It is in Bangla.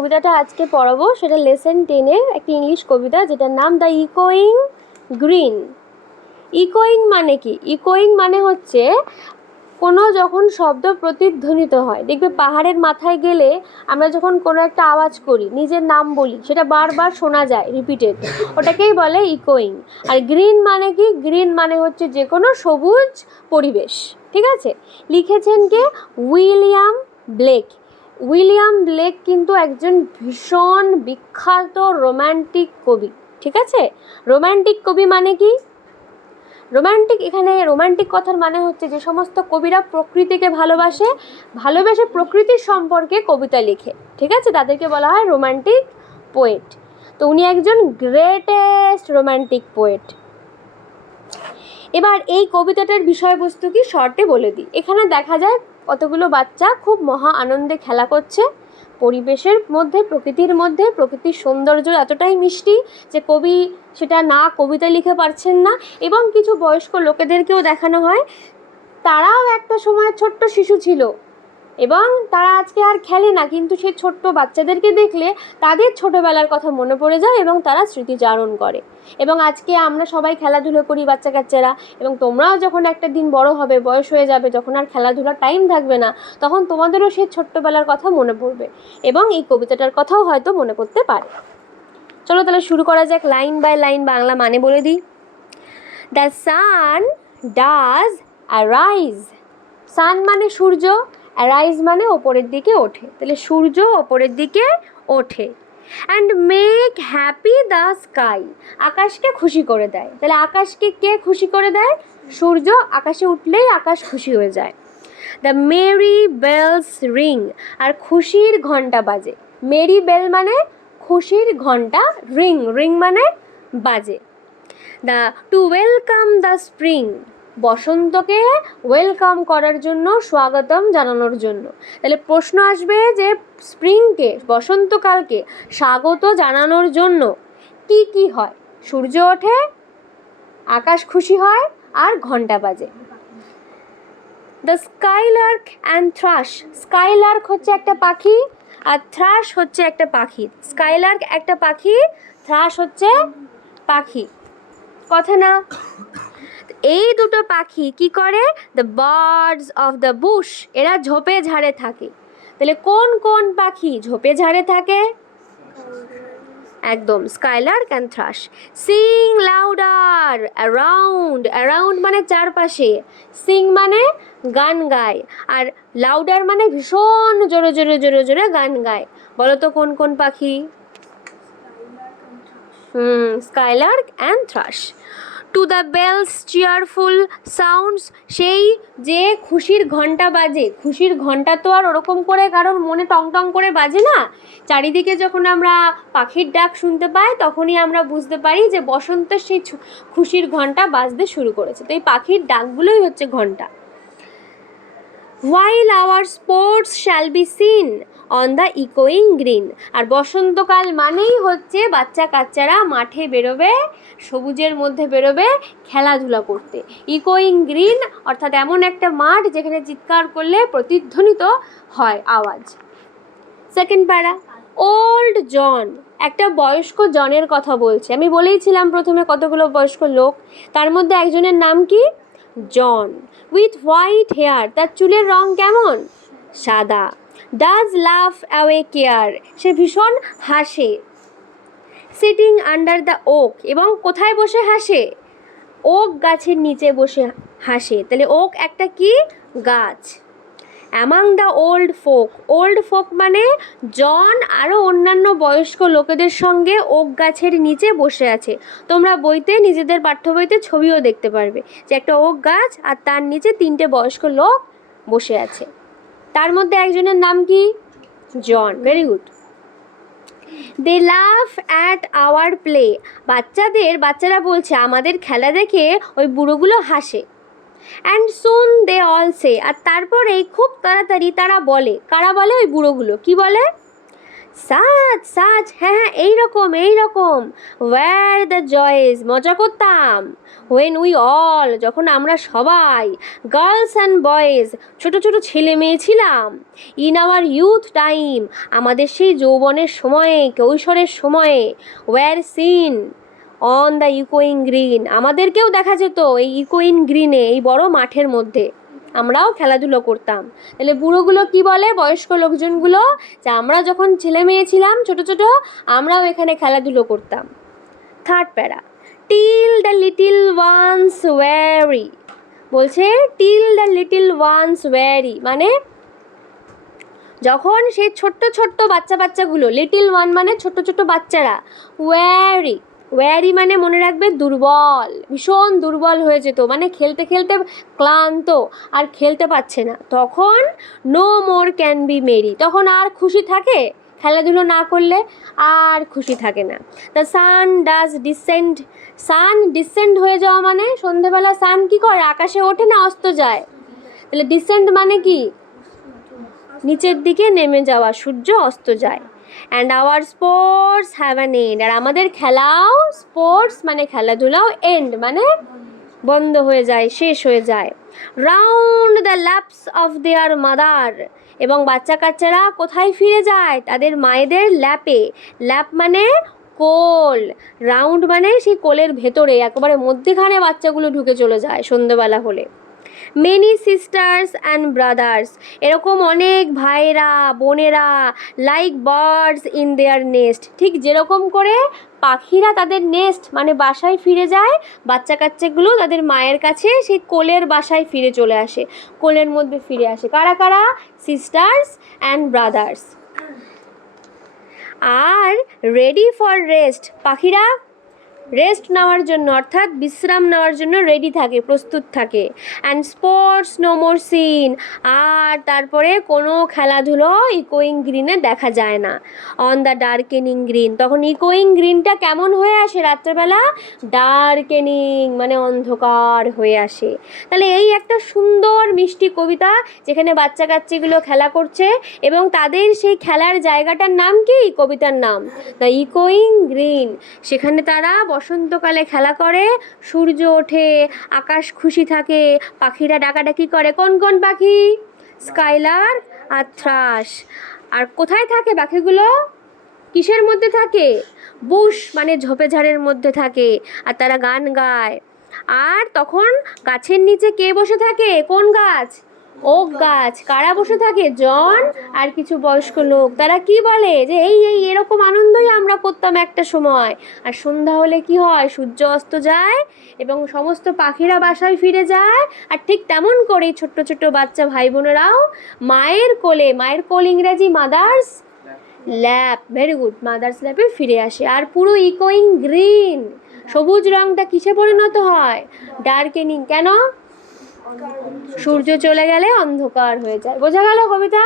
কবিতাটা আজকে পড়াবো। সেটা লেসন টেনের একটি ইংলিশ কবিতা যেটার নাম দ্য ইকোয়িং গ্রিন ইকোয়িং মানে কি? ইকোয়িং মানে হচ্ছে কোনো যখন শব্দ প্রতিধ্বনিত হয়, দেখবে পাহাড়ের মাথায় গেলে আমরা যখন কোনো একটা আওয়াজ করি, নিজের নাম বলি, সেটা বারবার শোনা যায় রিপিটেড ওটাকেই বলে ইকোয়িং আর গ্রিন মানে কি? গ্রিন মানে হচ্ছে যে কোনো সবুজ পরিবেশ, ঠিক আছে? লিখেছেন কে? উইলিয়াম ব্লেক উইলিয়াম ব্লেক কিন্তু একজন ভীষণ বিখ্যাত রোম্যান্টিক কবি, ঠিক আছে? রোম্যান্টিক কবি মানে কি? রোম্যান্টিক এখানে রোম্যান্টিক কথার মানে হচ্ছে যে সমস্ত কবিরা প্রকৃতিকে ভালোবাসে, ভালোবেসে প্রকৃতির সম্পর্কে কবিতা লিখে, ঠিক আছে? তাদেরকে বলা হয় রোম্যান্টিক পোয়েট। তো উনি একজন গ্রেটেস্ট রোম্যান্টিক পোয়েট। এবার এই কবিতাটার বিষয়বস্তু কি? শর্টে বলে দিই। এখানে দেখা যায় কতগুলো বাচ্চা খুব মহা আনন্দে খেলা করছে। পরিবেশের মধ্যে, প্রকৃতির মধ্যে, প্রকৃতির সৌন্দর্য এতটাই মিষ্টি যে কবি সেটা না কবিতা লিখে পারছেন না এবং কিছু বয়স্ক লোকেদেরকেও দেখানো হয়। তারাও একটা সময় ছোট্ট শিশু ছিল। এবং তারা আজকে আর খেলে না, কিন্তু সেই ছোট্ট বাচ্চাদেরকে দেখলে তাদের ছোটোবেলার কথা মনে পড়ে যায় এবং তারা স্মৃতিচারণ করে। এবং আজকে আমরা সবাই খেলাধুলো করি বাচ্চা কাচ্চারা এবং তোমরাও যখন একটা দিন বড় হবে, বয়স হয়ে যাবে, যখন আর খেলাধুলার টাইম থাকবে না, তখন তোমাদেরও সেই ছোট্টবেলার কথা মনে পড়বে এবং এই কবিতাটার কথাও হয়তো মনে করতে পারে। চলো তাহলে শুরু করা যাক লাইন বাই লাইন বাংলা মানে বলে দিই। The sun does arise sun মানে সূর্য অ্যারাইজ মানে ওপরের দিকে ওঠে। তাহলে সূর্য ওপরের দিকে ওঠে। And make happy the sky আকাশকে খুশি করে দেয়। তাহলে আকাশকে কে খুশি করে দেয়? সূর্য। আকাশে উঠলেই আকাশ খুশি হয়ে যায়। দ্য মেরি বেলস রিং আর খুশির ঘণ্টা বাজে। মেরি বেল মানে খুশির ঘণ্টা রিং রিং মানে বাজে। The to welcome the spring বসন্তকে welcome করার জন্য, স্বাগতম জানানোর জন্য। তাহলে প্রশ্ন আসবে যে স্প্রিংকে বসন্তকালকে স্বাগত জানানোর জন্য কি কি হয়? সূর্য ওঠে, আকাশ খুশি হয়, আর ঘণ্টা বাজে। The skylark and thrush skylark হচ্ছে একটা পাখি, আর থ্রাশ হচ্ছে একটা পাখি। স্কাইলার্ক একটা পাখি থ্রাশ হচ্ছে পাখি। কথা না। এই দুটো পাখি কি করে? The birds of the bush এরা ঝোপে ঝাড়ে থাকে। তাহলে কোন কোন পাখি ঝোপে ঝাড়ে থাকে? একদম skylark can thrush sing louder around around মানে চারপাশে। সিং মানে গান গায় আর লাউডার মানে ভীষণ জোরে জোরে জোরে জোরে গান গায়। বলো তো কোন কোন পাখি? হুম skylark and thrush to the bells cheerful sounds সেই যে খুশির ঘণ্টা বাজে। খুশির ঘণ্টা তো আর ওরকম করে কারণ মনে টং টং করে বাজে না। চারিদিকে যখন আমরা পাখির ডাক শুনতে পাই, তখনই আমরা বুঝতে পারি যে বসন্তের সেই খুশির ঘণ্টা বাজতে শুরু করেছে। তো এই পাখির ডাকগুলোই হচ্ছে ঘণ্টা while our sports shall be seen on the ইকোয়িং green আর বসন্তকাল মানেই হচ্ছে বাচ্চা কাচ্চারা মাঠে বেরোবে, সবুজের মধ্যে বেরোবে, খেলাধুলা করতে। ইকোয়িং গ্রিন অর্থাৎ এমন একটা মাঠ যেখানে চিৎকার করলে প্রতিধ্বনিত হয় আওয়াজ। সেকেন্ড প্যারা ওল্ড জন একটা বয়স্ক জনের কথা বলছে। আমি বলেইছিলাম প্রথমে কতগুলো বয়স্ক লোক, তার মধ্যে একজনের নাম কি? জন উইথ হোয়াইট হেয়ার তার চুলের রং কেমন? সাদা। ডাজ লাভ অ্যাওয়ে কেয়ার সে ভীষণ হাসে। সিটিং আন্ডার দ্য ওক এবং কোথায় বসে হাসে? ওক গাছের নিচে বসে হাসে। তাহলে ওক একটা কি? গাছ। Among the old folk old folk মানে জন আরও অন্যান্য বয়স্ক লোকেদের সঙ্গে ওক গাছের নিচে বসে আছে। তোমরা বইতে, নিজেদের পাঠ্য বইতে ছবিও দেখতে পারবে যে একটা ওক গাছ আর তার নিচে তিনটে বয়স্ক লোক বসে আছে। তার মধ্যে একজনের নাম কি? John. Very good they love at our play বাচ্চাদের, বাচ্চারা বলছে, আমাদের খেলা দেখে ওই বুড়োগুলো হাসে। অ্যান্ড সুন দে অল সে আর তারপরেই খুব তাড়াতাড়ি তারা বলে, কারা বলে ওই বুড়োগুলো? কি বলে? সাচ সাচ হ্যাঁ হ্যাঁ এইরকম এইরকম। ওয়ার দ্য জয়েস মজা করতাম। ওয়েন উই অল যখন আমরা সবাই গার্লস অ্যান্ড বয়েজ ছোট ছোট ছেলে মেয়ে ছিলাম। ইন আওয়ার ইউথ টাইম আমাদের সেই যৌবনের সময়ে, কৈশোরের সময়ে ওয়ার সিন অন দ্য ইকোয়িং গ্রিন আমাদেরকেও দেখা যেত এই ইকোইন গ্রিনে এই বড় মাঠের মধ্যে। আমরাও খেলাধুলো করতাম। তাহলে বুড়োগুলো কি বলে? বয়স্ক লোকজনগুলো? যে আমরা যখন ছেলে মেয়ে ছিলাম, ছোট ছোট, আমরাও এখানে খেলাধুলো করতাম। Third para till the little ones weary বলছে till the little ones weary মানে যখন সেই ছোট্ট ছোট্ট বাচ্চা বাচ্চাগুলো লিটিল ওয়ান মানে ছোট ছোট বাচ্চারা ওয়ারি ওয়ারি মানে মনে রাখবে দুর্বল, ভীষণ দুর্বল হয়ে যেত মানে খেলতে খেলতে ক্লান্ত আর খেলতে পারছে না। তখন no more can be merry তখন আর খুশি থাকে? খেলাধুলো না করলে আর খুশি থাকে না। The sun does descend sun descend হয়ে যাওয়া মানে সন্ধেবেলা সান কি করে? আকাশে ওঠে না অস্ত যায়? তাহলে ডিসেন্ড মানে কি? নিচের দিকে নেমে যাওয়া, সূর্য অস্ত যায়। And our sports have an end আর আমাদের খেলাও স্পোর্টস মানে খেলাধুলাও এন্ড মানে বন্ধ হয়ে যায়, শেষ হয়ে যায়। Round the laps of their mother এবং বাচ্চা কাচ্চারা কোথায় ফিরে যায়? তাদের মায়েদের ল্যাপে। ল্যাপ মানে কোল। রাউন্ড মানে সেই কোলের ভেতরে, একেবারে মধ্যেখানে বাচ্চাগুলো ঢুকে চলে যায় সন্ধেবেলা হলে। মেনি সিস্টার্স অ্যান্ড ব্রাদার্স এরকম অনেক ভাইয়েরা, বোনেরা like birds in their nest ঠিক যেরকম করে পাখিরা তাদের নেস্ট মানে বাসায় ফিরে যায় বাচ্চা কাচ্চাগুলো তাদের মায়ের কাছে সেই কোলের বাসায় ফিরে চলে আসে, কোলের মধ্যে ফিরে আসে। কারা কারা? Sisters and brothers are ready for rest পাখিরা রেস্ট নেওয়ার জন্য, অর্থাৎ বিশ্রাম নেওয়ার জন্য রেডি থাকে, প্রস্তুত থাকে। And sports no more seen আর তারপরে কোনো খেলাধুলো ইকোয়িং গ্রিনে দেখা যায় না। অন দ্য ডার্কেনিং গ্রিন তখন ইকোয়িং গ্রিনটা কেমন হয়ে আসে রাত্রেবেলা? ডার্কেনিং মানে অন্ধকার হয়ে আসে। তাহলে এই একটা সুন্দর মিষ্টি কবিতা যেখানে বাচ্চা কাচ্চিগুলো খেলা করছে এবং তাদের সেই খেলার জায়গাটার নাম কি? কবিতার নাম দ্য ইকোয়িং গ্রিন সেখানে তারা বসন্তকালে খেলা করে, সূর্য ওঠে, আকাশ খুশি থাকে, পাখিরা ডাকাডাকি করে। কোন কোন পাখি? স্কাইলার আর থ্রাস আর কোথায় থাকে পাখিগুলো? কিসের মধ্যে থাকে? বুশ মানে ঝোপে ঝাড়ের মধ্যে থাকে, আর তারা গান গায়। আর তখন গাছের নিচে কে বসে থাকে? কোন গাছ? ওক গাছ, কারা বসে থাকে? জন আর কিছু বয়স্ক লোক। তারা কি বলে? যে এই এই, এরকম আনন্দই আমরা করতাম একটা সময়। আর সন্ধ্যা হলে কি হয়? সূর্য অস্ত যায় এবং সমস্ত পাখিরা বাসায় ফিরে যায়। আর ঠিক তেমন করে ছোট্ট ছোট্ট বাচ্চা ভাই বোনেরাও মায়ের কোলে, মায়ের কোল ইংরেজি mother's lap very good mother's ল্যাপে ফিরে আসে। আর পুরো ইকোয়িং গ্রিন সবুজ রংটা কিসে পরিণত হয়? ডার্কেনিং কেন? সূর্য চলে গেলে অন্ধকার হয়ে যায়। বোঝা গেল কবিতা?